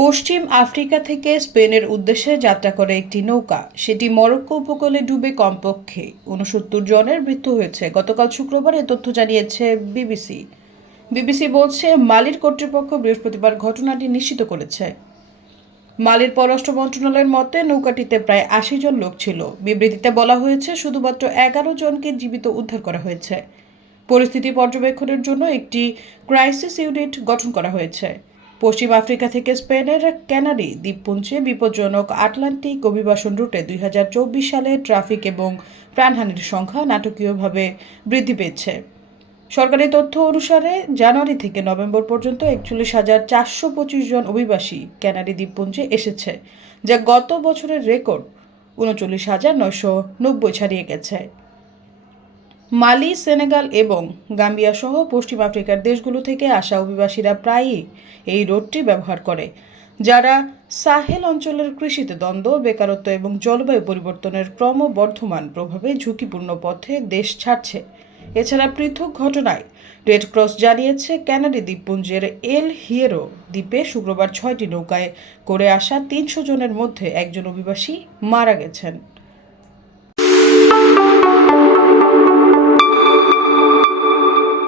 পশ্চিম Africa থেকে স্পেনের উদ্দেশ্যে যাত্রা করে একটি নৌকা। সেটি মরক্কো উপকূলে ডুবে কমপক্ষে উনসত্তর জনের মৃত্যু হয়েছে। গতকাল শুক্রবার এ তথ্য জানিয়েছে বিবিসি। বিবিসি বলছে, মালির কর্তৃপক্ষ বৃহস্পতিবার ঘটনাটি নিশ্চিত করেছে। মালির পররাষ্ট্র মন্ত্রণালয়ের মতে, নৌকাটিতে প্রায় আশি জন লোক ছিল। বিবৃতিতে বলা হয়েছে, শুধুমাত্র এগারো জনকে জীবিত উদ্ধার করা হয়েছে। পরিস্থিতি পর্যবেক্ষণের জন্য একটি ক্রাইসিস ইউনিট গঠন করা হয়েছে। পশ্চিম আফ্রিকা থেকে স্পেনের ক্যানারি দ্বীপপুঞ্জে বিপজ্জনক আটলান্টিক অভিবাসন রুটে দুই হাজার চব্বিশ সালে ট্রাফিক এবং প্রাণহানির সংখ্যা নাটকীয়ভাবে বৃদ্ধি পেয়েছে। সরকারি তথ্য অনুসারে জানুয়ারি থেকে নভেম্বর পর্যন্ত একচল্লিশ হাজার চারশো পঁচিশ জন অভিবাসী ক্যানারি দ্বীপপুঞ্জে এসেছে, যা গত বছরের রেকর্ড উনচল্লিশ হাজার নয়শো নব্বই ছাড়িয়ে গেছে। মালি, সেনেগাল এবং গাম্বিয়া সহ পশ্চিম আফ্রিকার দেশগুলো থেকে আসা অভিবাসীরা প্রায়ই এই রোডটি ব্যবহার করে, যারা সাহেল অঞ্চলের কৃষিতে দ্বন্দ্ব, বেকারত্ব এবং জলবায়ু পরিবর্তনের ক্রমবর্ধমান প্রভাবে ঝুঁকিপূর্ণ পথে দেশ ছাড়ছে। এছাড়া পৃথক ঘটনায় রেড ক্রস জানিয়েছে, ক্যানাডি দ্বীপপুঞ্জের এল হিয়েরো দ্বীপে শুক্রবার ছয়টি নৌকায় করে আসা তিনশো জনের মধ্যে একজন অভিবাসী মারা গেছেন।